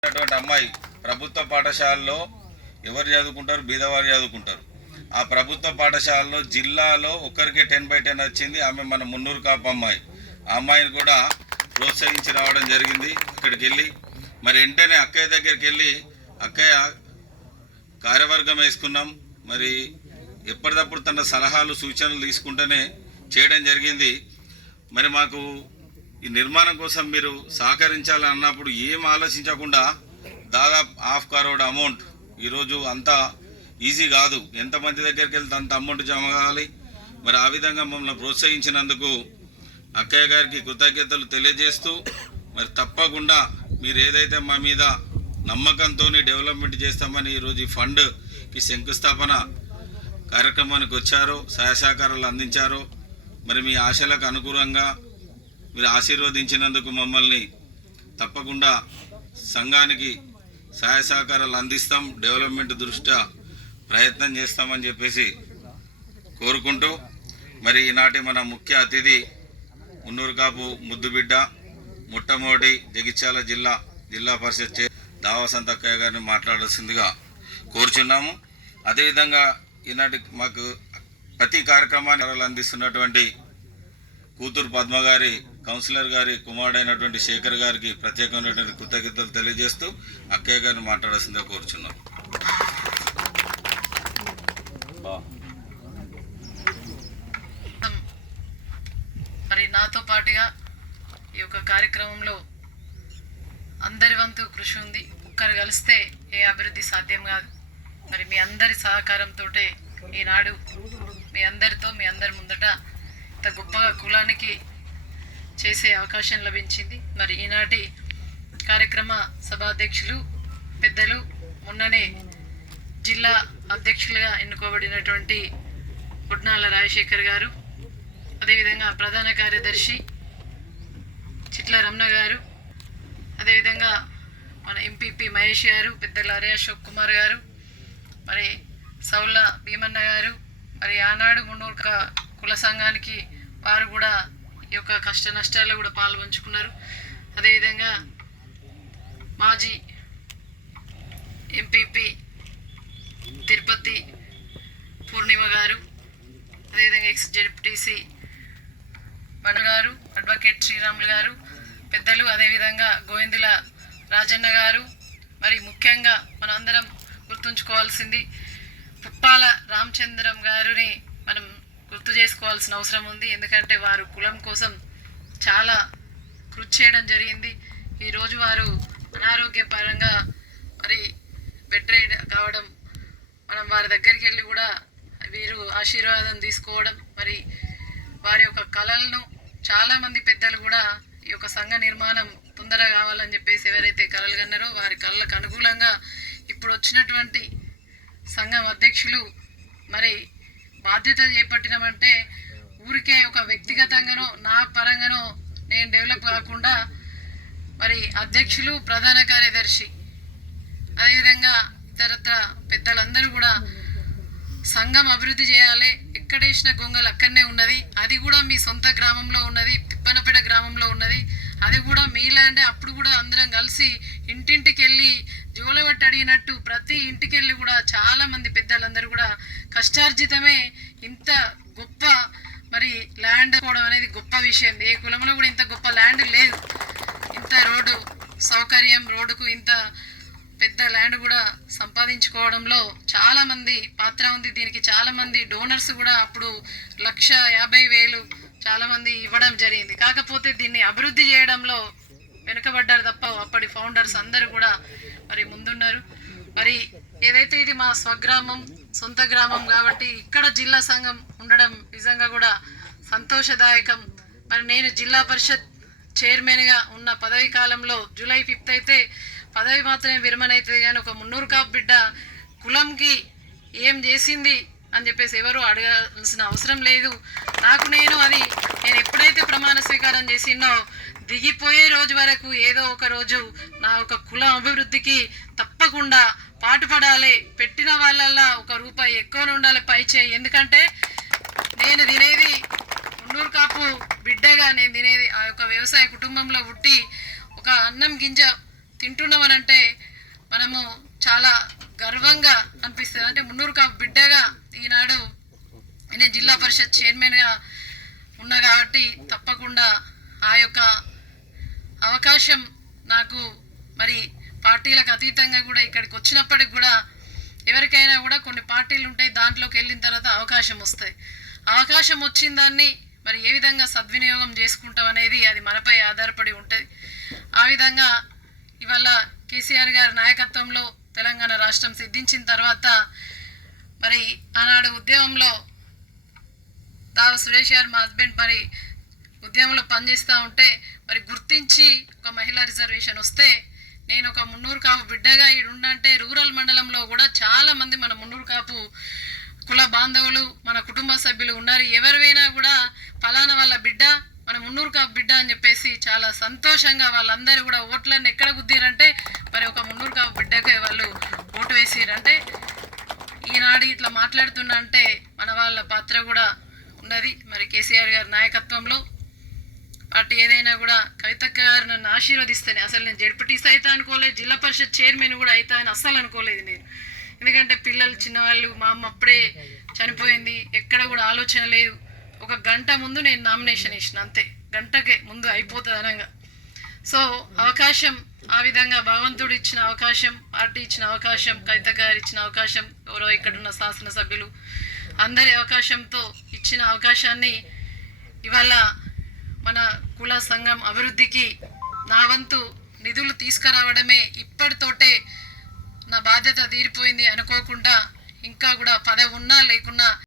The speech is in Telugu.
అమ్మాయి ప్రభుత్వ పాఠశాలలో ఎవరు చదువుకుంటారు? బీదవారు చదువుకుంటారు. ఆ ప్రభుత్వ పాఠశాలలో జిల్లాలో ఒకరికి 10/10 వచ్చింది. ఆమె మన మున్నూరు కాపు అమ్మాయి. ఆ అమ్మాయిని కూడా ప్రోత్సహించి రావడం జరిగింది. అక్కడికి వెళ్ళి మరి వెంటనే అక్కయ్య దగ్గరికి వెళ్ళి అక్కయ్య కార్యవర్గం వేసుకున్నాం. మరి ఎప్పటికప్పుడు తన సలహాలు సూచనలు తీసుకుంటూనే చేయడం జరిగింది. మరి మాకు ఈ నిర్మాణం కోసం మీరు సహకరించాలని అన్నప్పుడు ఏం ఆలోచించకుండా దాదాపు 5 crore అమౌంట్, ఈరోజు అంత ఈజీ కాదు, ఎంతమంది దగ్గరికి వెళ్తే అంత అమౌంట్ జమ కావాలి. మరి ఆ విధంగా మమ్మల్ని ప్రోత్సహించినందుకు అక్కయ్య గారికి కృతజ్ఞతలు తెలియజేస్తూ, మరి తప్పకుండా మీరు ఏదైతే మా మీద నమ్మకంతో డెవలప్మెంట్ చేస్తామని ఈరోజు ఈ ఫండ్కి శంకుస్థాపన కార్యక్రమానికి వచ్చారో, సహాయ సహకారాలు అందించారో, మరి మీ ఆశలకు అనుగుణంగా మీరు ఆశీర్వదించినందుకు మమ్మల్ని తప్పకుండా సంఘానికి సహాయ సహకారాలు అందిస్తాం, డెవలప్మెంట్ దృష్ట్యా ప్రయత్నం చేస్తామని చెప్పేసి కోరుకుంటూ, మరి ఈనాటి మన ముఖ్య అతిథి మున్నూరు కాపు ముద్దుబిడ్డ, మొట్టమొదటి జగిత్యాల జిల్లా పరిషత్ దావసంత అక్కయ్య గారిని మాట్లాడాల్సిందిగా కోరుచున్నాము. అదేవిధంగా ఈనాటి మాకు ప్రతి కార్యక్రమాన్ని అందిస్తున్నటువంటి కూతురు పద్మ గారి, కౌన్సిలర్ గారి కుమారుడైనటువంటి శేఖర్ గారికి ప్రత్యేకమైనటువంటి కృతజ్ఞతలు తెలియజేస్తూ అక్కయ్య గారిని మాట్లాడాల్సిందిగా కోరుచున్నాం. మరి నాతో పాటుగా ఈ యొక్క కార్యక్రమంలో అందరి వంతు కృషి ఉంది. ఒక్కరు కలిస్తే ఏ అభివృద్ధి సాధ్యం కాదు. మరి మీ అందరి సహకారంతో ఈనాడు మీ అందరి ముందట ఇంత గొప్పగా కులానికి చేసే అవకాశం లభించింది. మరి ఈనాటి కార్యక్రమ సభాధ్యక్షులు పెద్దలు, మొన్ననే జిల్లా అధ్యక్షులుగా ఎన్నుకోబడినటువంటి పుట్నాల రాజశేఖర్ గారు, అదేవిధంగా ప్రధాన కార్యదర్శి చిట్ల రమణ గారు, అదేవిధంగా మన ఎంపీపీ మహేష్ గారు, పెద్దల అరే అశోక్ కుమార్ గారు, మరి సౌళ్ళ భీమన్న గారు, మరి ఆనాడు మున్నూరు కుల సంఘానికి వారు కూడా ఈ యొక్క కష్ట నష్టాల్లో కూడా పాల్పంచుకున్నారు. అదేవిధంగా మాజీ ఎంపీపీ తిరుపతి పూర్ణిమ గారు, అదేవిధంగా ఎక్స్ జెడ్పీటీసీ బండ గారు, అడ్వకేట్ శ్రీరాములు గారు పెద్దలు, అదేవిధంగా గోవిందుల రాజన్న గారు, మరి ముఖ్యంగా మనందరం గుర్తుంచుకోవాల్సింది పుప్పాల రామచంద్రం గారిని మనం గుర్తు చేసుకోవాల్సిన అవసరం ఉంది. ఎందుకంటే వారు కులం కోసం చాలా కృషి చేయడం జరిగింది. ఈరోజు వారు అనారోగ్యపరంగా మరి బెడ్ రైడ్ కావడం, మనం వారి దగ్గరికి వెళ్ళి కూడా వీరు ఆశీర్వాదం తీసుకోవడం, మరి వారి యొక్క కళలను చాలామంది పెద్దలు కూడా ఈ యొక్క సంఘ నిర్మాణం తొందరగా కావాలని చెప్పేసి ఎవరైతే కళలు కన్నారో వారి కళలకు అనుకూలంగా ఇప్పుడు వచ్చినటువంటి సంఘం అధ్యక్షులు మరి బాధ్యత చేపట్టినామంటే ఊరికే ఒక వ్యక్తిగతంగానో నా పరంగానో నేను డెవలప్ కాకుండా మరి అధ్యక్షులు, ప్రధాన కార్యదర్శి, అదేవిధంగా ఇతరత్ర పెద్దలందరూ కూడా సంఘం అభివృద్ధి చేయాలి. ఎక్కడేసిన గొంగలు అక్కడనే ఉన్నది, అది కూడా మీ సొంత గ్రామంలో ఉన్నది, తిప్పనపేట గ్రామంలో ఉన్నది, అది కూడా మీ ల్యాండే. అప్పుడు కూడా అందరం కలిసి ఇంటింటికి వెళ్ళి జోలబట్టి అడిగినట్టు ప్రతి ఇంటికి వెళ్ళి కూడా చాలామంది పెద్దలందరూ కూడా కష్టార్జితమే ఇంత గొప్ప మరి ల్యాండ్ పోవడం అనేది గొప్ప విషయం. ఏ కులంలో కూడా ఇంత గొప్ప ల్యాండ్ లేదు. ఇంత రోడ్డు సౌకర్యం, రోడ్డుకు ఇంత పెద్ద ల్యాండ్ కూడా సంపాదించుకోవడంలో చాలామంది పాత్ర ఉంది. దీనికి చాలామంది డోనర్స్ కూడా అప్పుడు 1,50,000 చాలామంది ఇవ్వడం జరిగింది. కాకపోతే దీన్ని అభివృద్ధి చేయడంలో వెనుకబడ్డారు తప్ప అప్పటి ఫౌండర్స్ అందరూ కూడా మరి ముందున్నారు. మరి ఏదైతే ఇది మా స్వగ్రామం, సొంత గ్రామం కాబట్టి ఇక్కడ జిల్లా సంఘం ఉండడం నిజంగా కూడా సంతోషదాయకం. మరి నేను జిల్లా పరిషత్ చైర్మన్గా ఉన్న పదవి కాలంలో July 5th అయితే పదవి మాత్రమే విరమణ అవుతుంది, కానీ ఒక మున్నూరు కాపు బిడ్డ కులంకి ఏం చేసింది అని చెప్పేసి ఎవరు అడగాల్సిన అవసరం లేదు. నేను ఎప్పుడైతే ప్రమాణ స్వీకారం చేసినో దిగిపోయే రోజు వరకు ఏదో ఒక రోజు నా ఒక కుల అభివృద్ధికి తప్పకుండా పాటుపడాలి. పెట్టిన వాళ్ళల్లో ₹1 ఎక్కువనే ఉండాలి పై చేయి. ఎందుకంటే నేను తినేది మున్నూరు కాపు బిడ్డగా, నేను తినేది ఆ యొక్క వ్యవసాయ కుటుంబంలో పుట్టి ఒక అన్నం గింజ తింటున్నామనంటే మనము చాలా గర్వంగా అనిపిస్తుంది. అంటే మున్నూరు కాపు బిడ్డగా ఈనాడు నేను జిల్లా పరిషత్ చైర్మన్గా ఉన్నా కాబట్టి తప్పకుండా ఆ యొక్క అవకాశం నాకు మరి పార్టీలకు అతీతంగా కూడా ఇక్కడికి వచ్చినప్పటికి కూడా ఎవరికైనా కూడా కొన్ని పార్టీలు ఉంటాయి, దాంట్లోకి వెళ్ళిన తర్వాత అవకాశం వస్తాయి. అవకాశం వచ్చిన దాన్ని మరి ఏ విధంగా సద్వినియోగం చేసుకుంటాం అనేది అది మనపై ఆధారపడి ఉంటుంది. ఆ విధంగా ఇవాళ కేసీఆర్ గారి నాయకత్వంలో తెలంగాణ రాష్ట్రం సిద్ధించిన తర్వాత మరి ఆనాడు ఉద్యమంలో దావ సురేష్ గారు మా హస్బెండ్ మరి ఉద్యమంలో పనిచేస్తూ ఉంటే మరి గుర్తించి ఒక మహిళా రిజర్వేషన్ వస్తే నేను ఒక మున్నూరు కాపు బిడ్డగా ఈడుండంటే రూరల్ మండలంలో కూడా చాలామంది మన మున్నూరు కాపు కుల బాంధవులు మన కుటుంబ సభ్యులు ఉన్నారు. ఎవరివైనా కూడా ఫలానా వాళ్ళ బిడ్డ మన మున్నూరు కాపు బిడ్డ అని చెప్పేసి చాలా సంతోషంగా వాళ్ళందరూ కూడా ఓట్లన్నీ ఎక్కడ గుద్దిరంటే మరి ఒక మున్నూరు కాపు బిడ్డకే వాళ్ళు ఓటు వేసిరంటే ఈనాడు ఇట్లా మాట్లాడుతున్నా అంటే మన వాళ్ళ పాత్ర కూడా ఉన్నది. మరి కేసీఆర్ గారి నాయకత్వంలో పార్టీ ఏదైనా కూడా కవితక్క గారు నన్ను ఆశీర్వదిస్తేనే, అసలు నేను జడ్పీటీసీ అయితే అనుకోలేదు, జిల్లా పరిషత్ చైర్మన్ కూడా అవుతా అని అస్సలు అనుకోలేదు నేను. ఎందుకంటే పిల్లలు చిన్నవాళ్ళు, మా అమ్మ అప్పుడే చనిపోయింది, ఎక్కడ కూడా ఆలోచన లేదు. ఒక గంట ముందు నేను నామినేషన్ ఇచ్చిన, అంతే, గంటకే ముందు అయిపోతుంది అనగా. సో అవకాశం ఆ విధంగా భగవంతుడు ఇచ్చిన అవకాశం, పార్టీ ఇచ్చిన అవకాశం, కవితక్క గారు ఇచ్చిన అవకాశం, ఎవరో ఇక్కడున్న శాసనసభ్యులు అందరి అవకాశంతో ఇచ్చిన అవకాశాన్ని ఇవాళ మన కుల సంఘం అభివృద్ధికి నా వంతు నిధులు తీసుకురావడమే ఇప్పటితోటే నా బాధ్యత తీరిపోయింది అనుకోకుండా ఇంకా కూడా పదవి ఉన్నా లేకున్నా